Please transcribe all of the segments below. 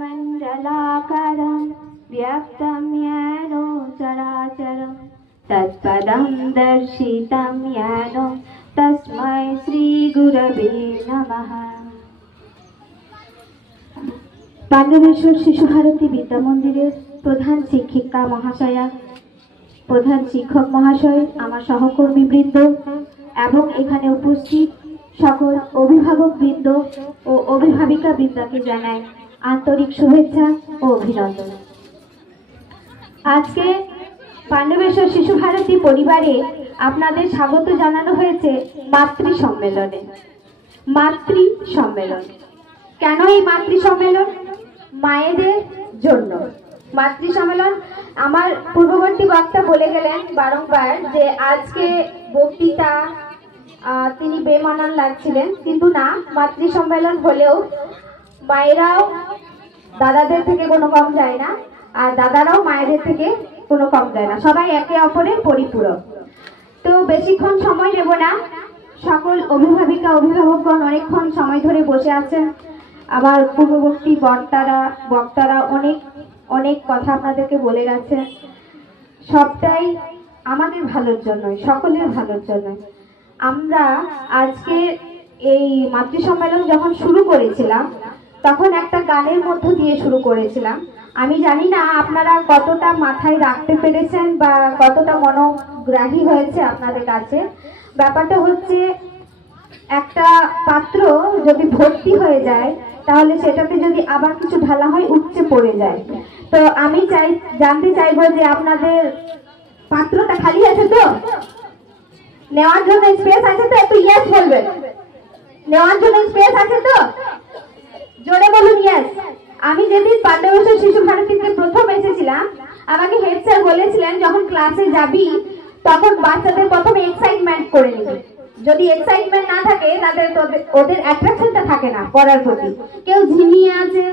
मण्डलाकारं व्याप्तं येन चराचरं तत्पदं दर्शितं येन तस्मै श्रीगुरवे नमः। पाण्डवेश्वर शिशु भारती विद्या मंदिरेर प्रधान शिक्षिका महाशया, प्रधान शिक्षक महाशय, आमार सहकर्मी बृंद एवं एखाने उपस्थित सकल अभिभावक बृंद और अभिभाविका बृंदके जानाई आंतरिक शुभेच्छा और अभिनंदन। आज के पाण्डवेश्वर शिशु भारती परिवारे आपनादेर स्वागत जानानो हयेछे मातृ सम्मेलने। मातृ सम्मेलन केन एई मातृ सम्मेलन? मायेदेर जोन्नो मातृ सम्मेलन। आमार पूर्ववर्ती वक्ता बोले गेलेन बारंबार जे आजके बक्तृता তিনি বেমানান লাগছিলেন, কিন্তু না, মাতৃ সম্মেলন হলেও মায়েরাও দাদাদের থেকে কোনো কম যায় না, আর দাদারাও মায়েদের থেকে কোনো কম যায় না, সবাই একে অপরের পরিপূরক। তো বেশিক্ষণ সময় নেব না, সকল অভিভাবিকা অভিভাবকগণ অনেকক্ষণ সময় ধরে বসে আছেন। আমার পূর্ববর্তী বক্তারা অনেক অনেক কথা আপনাদেরকে বলে গেছেন, সবটাই আমাদের ভালোর জন্যই, সকলের ভালোর জন্যই। আমরা আজকে এই মাতৃ সম্মেলন যখন শুরু করেছিলাম তখন একটা গানের মধ্য দিয়ে শুরু করেছিলাম। আমি জানি না আপনারা কতটা মাথায় রাখতে পেরেছেন বা কতটা মনোগ্রাহী হয়েছে আপনাদের কাছে। ব্যাপারটা হচ্ছে, একটা পাত্র যদি ভর্তি হয়ে যায় তাহলে সেটাতে যদি আবার কিছু ঢালা হয় উপচে পড়ে যায়। তো আমি জানতে চাইবো যে আপনাদের পাত্রটা খালি আছে তো? নেওয়ার জন্য স্পেস আছে তো? একটু ইয়েস বলবেন। নেওয়ার জন্য স্পেস আছে তো? জোরে বলুন ইয়েস। আমি যেদিন পাণ্ডবেশ্বর শিশু ভারতীতে প্রথম এসেছিলাম, আমাকে হেড স্যার বলেছিলেন যখন ক্লাসে যাবি তখন বাচ্চাদের প্রথমে এক্সাইটমেন্ট করে নিবি। যদি এক্সাইটমেন্ট না থাকে তাদের ওদের অ্যাট্রাকশনটা থাকে না পড়ার প্রতি। কেউ ঝিমিয়ে আছে,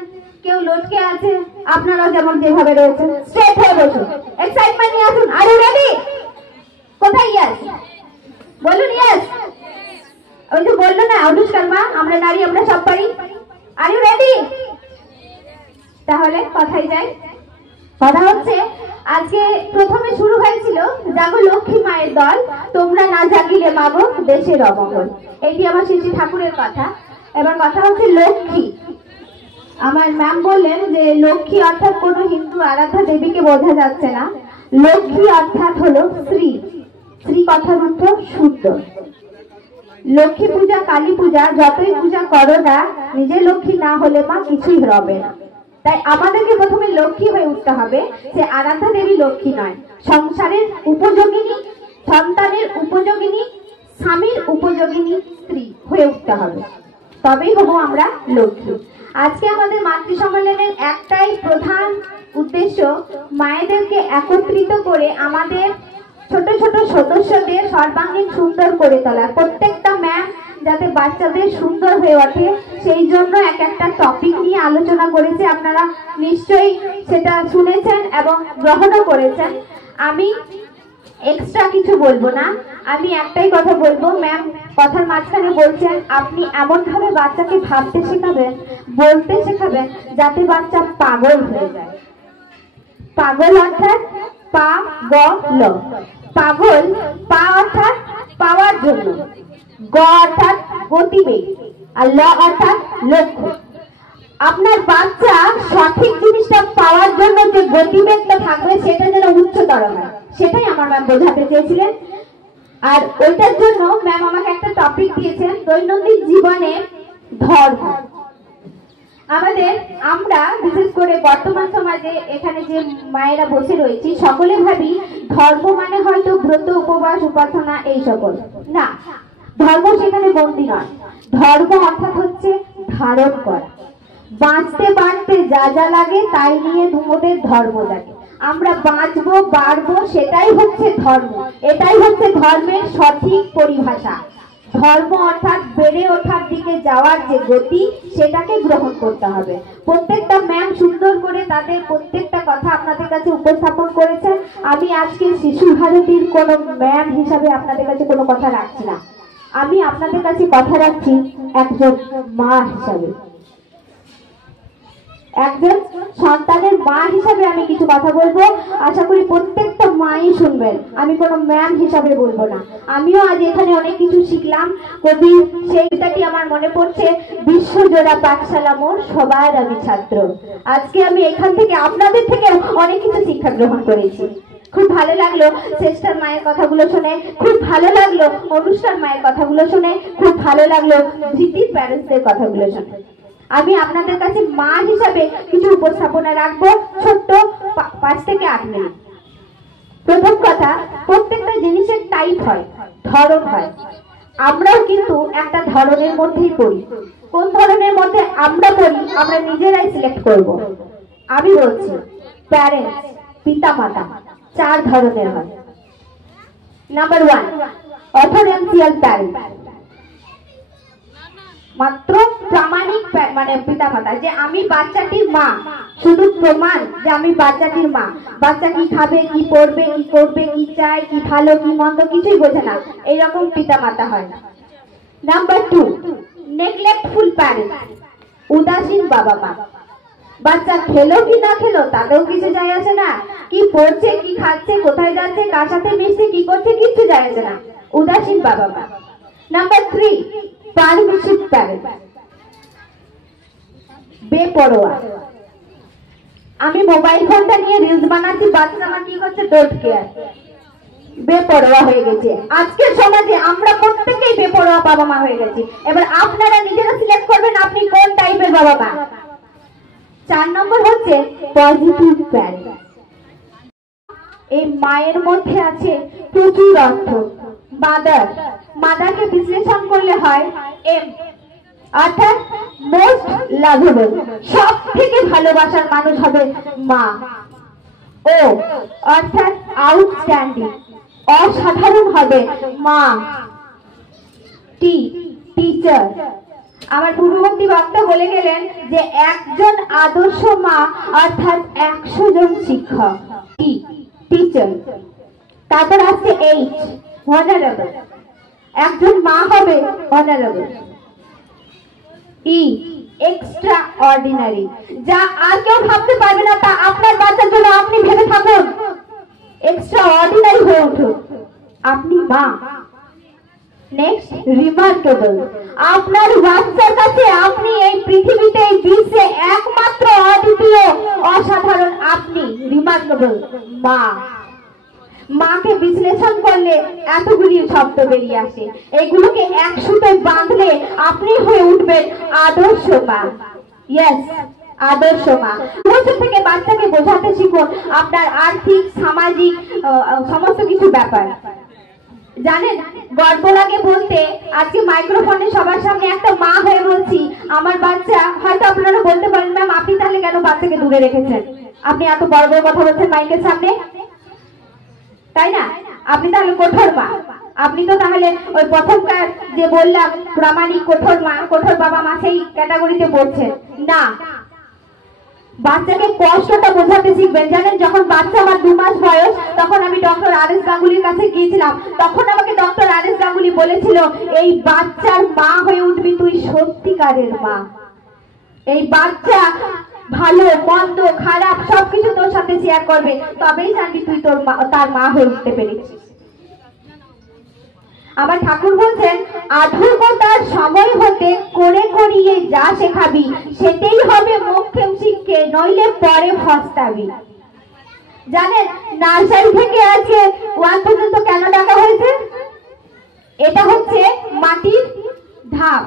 কেউ লটকে আছে, আপনারাও যেমন যেভাবে রয়েছেন স্ট্রেট হয়ে বসুন, এক্সাইটমেন্ট নিয়ে আসুন। Are you ready? কোথায় ইয়েস বলুন? ইয়েস। ওই যে বললো না অনুষ্কার মা, আমরা নারী, আমরা সব পারি। Are you ready? তাহলে কথাই যাই। কথা হচ্ছে, আজকে প্রথমে শুরু হয়েছিল জাগো লক্ষ্মী মায়ের দল, তোমরা না জাগিলে মাগো দেশের অমঙ্গল। এইটি আমার শ্রী শ্রী ঠাকুরের কথা। এবার কথা হচ্ছে লক্ষ্মী। আমার ম্যাম বললেন যে লক্ষ্মী অর্থাৎ কোনো হিন্দু আরাধ্যা দেবীকে বোঝা যাচ্ছে না। লক্ষ্মী অর্থাৎ হলো শ্রী। শ্রী কথার অর্থ শুদ্ধ। লক্ষ্মী পূজা, কালী পূজা যতই পূজা করো না, নিজে লক্ষ্মী না হলে মা কিছুই হবে না। তাই আমাদেরকে প্রথমে লক্ষ্মী হয়ে উঠতে হবে। সে আরাধ্যা দেবী লক্ষ্মী নয়, সংসারের উপযোগিনী, সন্তানের উপযোগিনী, স্বামীর উপযোগিনী স্ত্রী হয়ে উঠতে হবে, তবেই হবো আমরা লক্ষ্মী। আজকে আমাদের মাতৃ সম্মেলনের একটাই প্রধান উদ্দেশ্য, মায়েদেরকে একত্রিত করে আমাদের ছোট ছোট সদস্যদের সর্বাঙ্গীন সুন্দর করে তোলা। প্রত্যেকটা ম্যাম যাতে বাচ্চাদের সুন্দর হয়ে ওঠে সেই জন্য এক একটা টপিক নিয়ে আলোচনা করেছে। আপনারা নিশ্চয়ই সেটা শুনেছেন এবং গ্রহণও করেছেন। আমি এক্সট্রা কিছু বলবো না, আমি একটাই কথা বলবো। ম্যাম কথার মাঝখানে বলছেন আপনি এমন ভাবে বাচ্চাকে ভাবতে শেখাবেন, বলতে শেখাবেন যাতে বাচ্চা পাগল হয়ে যায়। পাগল অর্থাৎ পাগল। পাগল, পা অর্থাৎ পাওয়ার জন্য, গ অর্থাৎ গতিবেগ, আর ল অর্থাৎ লক্ষ্য। আপনার বাচ্চা সঠিক জিনিসটা পাওয়ার জন্য যে গতিবেগটা থাকবে সেটা যেন উচ্চতর হয়, সেটাই আমার ম্যাম বোঝাতে চেয়েছিলেন। আর ওইটার জন্য ম্যাম আমাকে একটা টপিক দিয়েছেন, দৈনন্দিন জীবনে ধর্ম। আমরা বিশেষ করে বর্তমান সমাজে এখানে যে মায়েরা বসে রয়েছি সকলে ভাবি ধর্ম মানে হয়তো ব্রত, উপবাস, উপাসনা এই সকল। না, ধর্ম সেখানে বন্দী নয়। ধর্ম অর্থাৎ হচ্ছে ধারণ করা। বাঁচতে বাঁচতে যা যা লাগে তাই নিয়ে তোমাদের ধর্ম লাগে। আমরা বাঁচবো, বাড়বো, সেটাই হচ্ছে ধর্ম। এটাই হচ্ছে ধর্মের সঠিক পরিভাষা। ধর্ম অর্থাৎ বেড়ে ওঠার দিকে যাওয়ার যে গতি, সেটাকে গ্রহণ করতে হবে। প্রত্যেকটা ম্যাম সুন্দর করে তাদের প্রত্যেকটা কথা আপনাদের কাছে উপস্থাপন করেছেন। আমি আজকে শিশু ভারতীর কোনো ম্যাম হিসাবে আপনাদের কাছে কোনো কথা রাখছি না, আমি আপনাদের কাছে কথা রাখছি একজন মা হিসাবে। একজন সন্তানের মা হিসাবে আমি কিছু কথা বলবো, আশা করি প্রত্যেকটা মাই শুনবেন, আমি কোনো ম্যাম হিসাবে বলবো না। আমিও আজ এখানে অনেক কিছু শিখলাম। কবি সেইটাটি আমার মনে পড়ছে, বিশ্বজোড়া পাঠশালা মোর সবার আমি ছাত্র। আজকে আমি এখান থেকে আপনাদের থেকে অনেক কিছু শিক্ষা গ্রহণ করেছি। খুব ভালো লাগলো শ্রেষ্ঠার মায়ের কথাগুলো শুনে, খুব ভালো লাগলো অনুষ্ঠান মায়ের কথাগুলো শুনে, খুব ভালো লাগলো ধৃতির প্যারেন্টসদের কথাগুলো শুনে। আমি আপনাদের কাছে মা হিসাবে কিছু উপস্থাপনা রাখবো, ছোট্ট 5 থেকে 8 মিনিট। প্রথম কথা, প্রত্যেকটা জিনিসের টাইপ হয়, ধরন হয়। আমরাও কিন্তু একটা ধরনের মধ্যেই পড়ি। কোন ধরনের মধ্যে আমরা পড়ি আমরা নিজেরাই সিলেক্ট করব। আমি বলছি প্যারেন্টস, পিতা মাতা 4 ধরনের হয়। নাম্বার 1, অথরেন্সিয়াল প্যারেন্ট, মাত্র প্রামাণিক মানে পিতা মাতা, যে আমি বাচ্চাটির মা, শুধু প্রমাণ যে আমি বাচ্চাটির মা। বাচ্চা কি খাবে, কি পড়বে, কি করবে, কি চায়, কি ভালো কি মন্দ কিছুই বোঝে না, এইরকম পিতা মাতা হয়। নাম্বার 2, নেগলেক্টফুল প্যারেন্ট, উদাসীন বাবা মা। বাচ্চা খেলো কি না খেলো তাতেও কিছু যায় আসে না, কি পড়ছে, কি খাচ্ছে, কোথায় যাচ্ছে, কার সাথে মিশছে, কি করছে, কিছু যায় আসে না, উদাসীন বাবা মা। নাম্বার 3, পারমিশিভ প্যারেন্ট, বেপরোয়া। আমি মোবাইল ফোনটা নিয়ে রিলস বানাচ্ছি, বাচ্চা আমার কি করছে, ডোন্ট কেয়ার, বেপরোয়া হয়ে গেছে। আজকের সমাজে আমরা প্রত্যেকেই বেপরোয়া বাবা মা হয়ে গেছি। এবার আপনারা নিজেরা সিলেক্ট করবেন আপনি কোন টাইপের বাবা মা। 4 নম্বর হচ্ছে পজিটিভ প্যারেন্ট। এই মায়ের মধ্যে আছে প্রচুর অর্থ। মাদার, মাদারকে বিশ্লেষণ করলে হয় এম, অর্থাৎ মোস্ট লাভেবল, সব থেকে ভালোবাসার মানুষ হবে মা। ও, অর্থাৎ আউটস্ট্যান্ডিং, অসাধারণ হবে মা। টি, টিচার, আমার পূর্ববর্তী বক্তা বলে গেলেন যে একজন আদর্শ মা অর্থাৎ 100 জন শিক্ষক। টি, টিচার। তারপর আসছে এইচ, ভালনারেবল, একজন মা হবে ভালনারেবল। ই, এক্সট্রা অর্ডিনারি, যা আর কেউ ভাবতে পারবে না তা আপনার বাচ্চার জন্য আপনি ভেবে থাকুন, এক্সট্রা অর্ডিনারি হয়ে উঠুন, আপনি মা। নেক্সট, রিমার্কেবল, আপনার বাচ্চার কাছে আপনি এই পৃথিবীতে, এই বিশ্বে একমাত্র অদ্বিতীয়, অসাধারণ, আপনি রিমার্কেবল মা। মাকে বিশ্লেষণ করলে এতগুলি শব্দ বেরিয়ে আসে, এগুলোকে এক সুতোয় বাঁধলে আপনি হয়ে উঠবেন আদর্শ মা। ইয়েস, আদর্শ মা। বছর থেকে বাচ্চাকে বোঝাতে শিখুন আপনার আর্থিক, সামাজিক সমস্ত কিছু ব্যাপার। জানেন, গর্ব লাগে বলতে, আজকে মাইক্রোফোনে সবার সামনে একটা মা হয়ে বলছি আমার বাচ্চা। হয়তো আপনারা বলতে পারেন ম্যাম আপনি তাহলে কেন বাচ্চাকে দূরে রেখেছেন, আপনি এত বড় বড় কথা বলছেন মাইকের সামনে, তাই না? আপনি তাহলে কঠোর মা। আপনি তো তাহলে ওই প্রথমকার যে বললাম প্রামাণিক কঠোর মা, কঠোর বাবা মা, সেই ক্যাটাগরিতে পড়ছেন না। বাচ্চাকে কষ্টটা বোঝাতে শিখবেন। জানেন, যখন বাচ্চা আমার 2 মাস বয়স, তখন আমি ডক্টর আর.এস. গাঙ্গুলির কাছে গিয়েছিলাম। তখন আমাকে ডক্টর আর.এস. গাঙ্গুলি বলেছিল, এই বাচ্চার মা হয়ে উঠবি তুই সত্যিকারের মা। এই বাচ্চা ভালো মন্দ খারাপ সবকিছু তোর সাথে শেয়ার করবে, তবেই জানবি তুই তার মা হয়ে উঠতে পেরেছিস। আমার ঠাকুর বলছেন, আধুনিকতার সময় হতে করে করিয়ে যা শেখাবি সেটাই হবে মোক্ষম শিক্ষে, নইলে পরে ফস্তাবি। জানেন, নার্সারি থেকে আজকে 1 পর্যন্ত কেন ডাকা হয়েছে? এটা হচ্ছে মাটির ধাপ,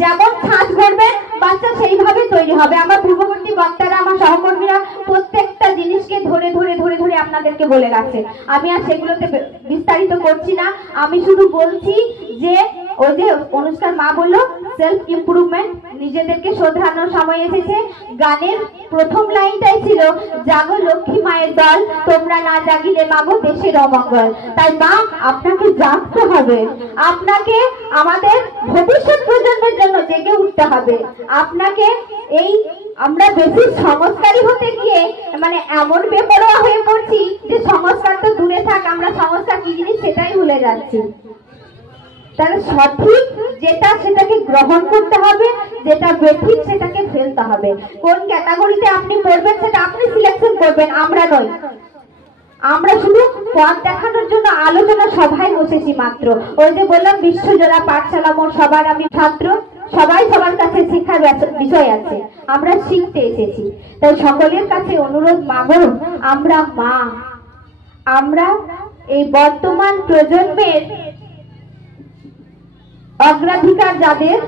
যেমন ছাঁচ করবেন বাচ্চা সেইভাবে তৈরি হবে। আমার পূর্ববর্তী বক্তারা, আমার সহকর্মীরা প্রত্যেকটা জিনিসকে ধরে ধরে ধরে ধরে আপনাদেরকে বলে গেছে। আমি আর সেগুলোতে বিস্তারিত করছি না। আমি শুধু বলছি যে ওই যে অনুষ্কার মা বললো সেলফ ইমপ্রুভমেন্ট, নিজেদেরকে শোধরানোর সময় এসেছে। গানের প্রথম লাইনটাই ছিল, জাগো লক্ষ্মী মায়ের দল, তোমরা না জাগিলে মাগো দেশের অমঙ্গল। তাই মা, আপনাকে জাগতে হবে, আপনাকে আমাদের ভবিষ্যৎ প্রজন্মের জন্য জেগে উঠতে হবে। আপনাকে এই আমরা বেশি সংস্কারী হতে গিয়ে মানে এমন বেপরোয়া হয়ে পড়ছি যে সংস্কার তো দূরে থাক, আমরা সংস্কার কি জিনিস সেটাই ভুলে যাচ্ছি। তাহলে সঠিক যেটা সেটাকে গ্রহণ করতে হবে, যেটা বেঠিক সেটাকে ফেলতে হবে। কোন ক্যাটাগরিতে আপনি পড়বেন সেটা আপনি সিলেকশন করবেন, আমরা নই। আমরা শুধু পথ দেখানোর জন্য আলোচনা সভায় বসেছি মাত্র। ওই যে বললাম বিশ্বজোড়া পাঠশালা, মোর সবার আমি ছাত্র, সবাই সবার কাছে শিক্ষার বিষয় আছে, আমরা শিখতে এসেছি। তাই সকলের কাছে অনুরোধ, মাগো আমরা মা, আমরা এই বর্তমান প্রজন্মের অগ্রাধিকার যাদের,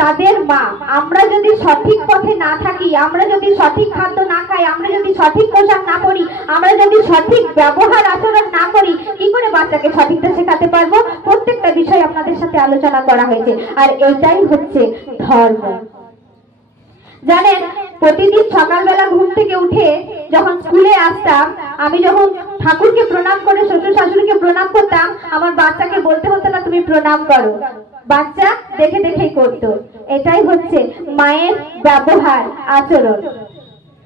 তাদের মা। আমরা যদি সঠিক পথে না থাকি, আমরা যদি সঠিক খাদ্য না খাই, আমরা যদি সঠিক পোশাক না পরি, আমরা যদি সঠিক ব্যবহার আচরণ না করি, কি করে বাচ্চাকে সঠিকটা শেখাতে পারবো? প্রত্যেকটা বিষয় আপনাদের সাথে আলোচনা করা হয়েছে। আর এটাই হচ্ছে ধর্ম। জানেন, প্রতিদিন সকালবেলা ঘুম থেকে উঠে যখন স্কুলে আসতাম, আমি যখন ঠাকুরকে প্রণাম করে শ্বশুর শাশুড়িকে প্রণাম করতাম, আমার বাচ্চাকে বলতে হতো না তুমি প্রণাম করো, বাচ্চা দেখে দেখেই করতো। এটাই হচ্ছে মায়ের ব্যবহার আচরণ।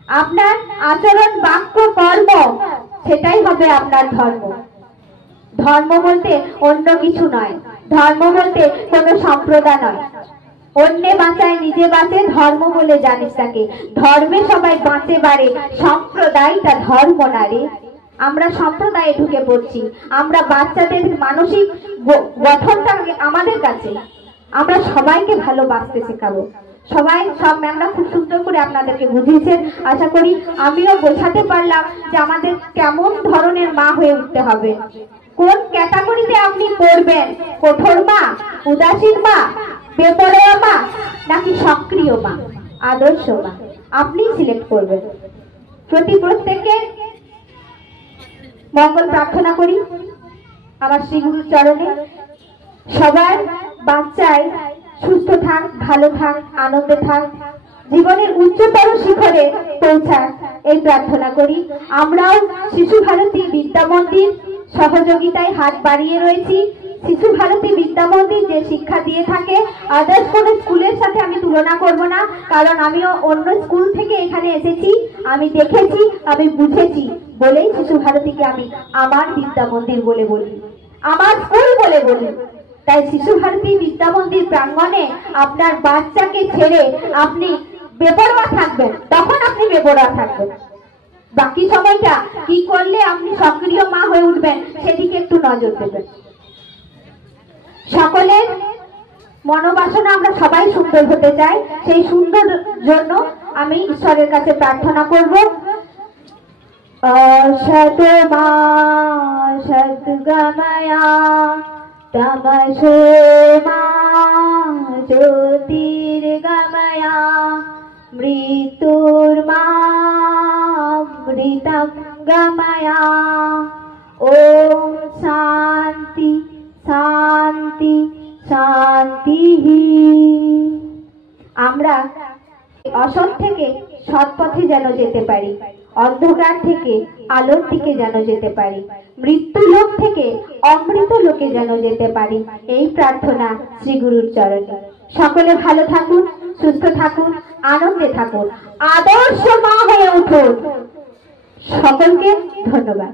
আপনার আচরণ, বাক্য, কর্ম, সেটাই হবে আপনার ধর্ম। ধর্ম বলতে অন্য কিছু নয়, ধর্ম বলতে কোনো সম্প্রদায় নয়। অন্যে বাঁচায় নিজে বাঁচে, ধর্ম বলে জানিস তাকে। ধর্মে সবাই বাঁচে বাড়ে, সম্প্রদায়টা ধর্ম না রে। আমরা সম্প্রদায়ে ঢুকে পড়ছি। আমরা বাচ্চাদের মানসিক গঠনটা আমাদের কাছে। আমরা সবাইকে ভালোবাসতে শেখাবো। সবাই, সব ম্যামরা খুব সুন্দর করে আপনাদেরকে বুঝিয়েছেন। আশা করি আমিও বোঝাতে পারলাম যে আমাদের কেমন ধরনের মা হয়ে উঠতে হবে। কোন ক্যাটাগরিতে আপনি পড়বেন, কঠোর মা, উদাসীন মা, বেপরোয়া মা, নাকি সক্রিয় মা, আদর্শ মা, আপনি সিলেক্ট করবেন। প্রত্যেককে মঙ্গল প্রার্থনা করি আমার শ্রীগুরুর চরণে। সবার বাচ্চাই সুস্থ থাক, ভালো থাক, আনন্দে থাক, জীবনের উচ্চতর শিখরে পৌঁছাক, এই প্রার্থনা করি। আমরাও শিশু ভারতী বিদ্যা মন্দির সহযোগিতায় হাত বাড়িয়ে রয়েছি। শিশু ভারতী বিদ্যা মন্দির যে শিক্ষা দিয়ে থাকে, আদার্স কোন স্কুলের সাথে আমি তুলনা করব না, কারণ আমিও অন্য স্কুল থেকে এখানে এসেছি, আমি দেখেছি, আমি বুঝেছি বলেই শিশু ভারতীকে আমি আমার বিদ্যা মন্দির বলে বলি, আমার স্কুল বলে বলি। তাই শিশু ভারতী বিদ্যা মন্দির প্রাঙ্গণে আপনার বাচ্চাকে ছেড়ে আপনি বেপরোয়া থাকবেন, তখন আপনি বেপরোয়া থাকবেন। বাকি সময়টা কি করলে আপনি সক্রিয় মা হয়ে উঠবেন সেদিকে একটু নজর দেবেন। সকলের মনোবাসনা আমরা সবাই সুন্দর হতে চাই, সেই সুন্দর জন্য আমি ঈশ্বরের কাছে প্রার্থনা করব। অসতমা সদ্গময়া তমসো মা জ্যোতির্গময়া মৃত্যুর্মা মৃতং গময়া। ওম শান্তি শান্তি শান্তি। আমরা অসৎ থেকে সৎ পথে যেন যেতে পারি, অন্ধকার থেকে আলোর দিকে যেন যেতে পারি, মৃত্যু লোক থেকে অমৃত লোকে যেন যেতে পারি, এই প্রার্থনা শ্রী গুরুর চরণে। সকলে ভালো থাকুন, সুস্থ থাকুন, আনন্দে থাকুন, আদর্শ মা হয়ে উঠুন। সকলকে ধন্যবাদ।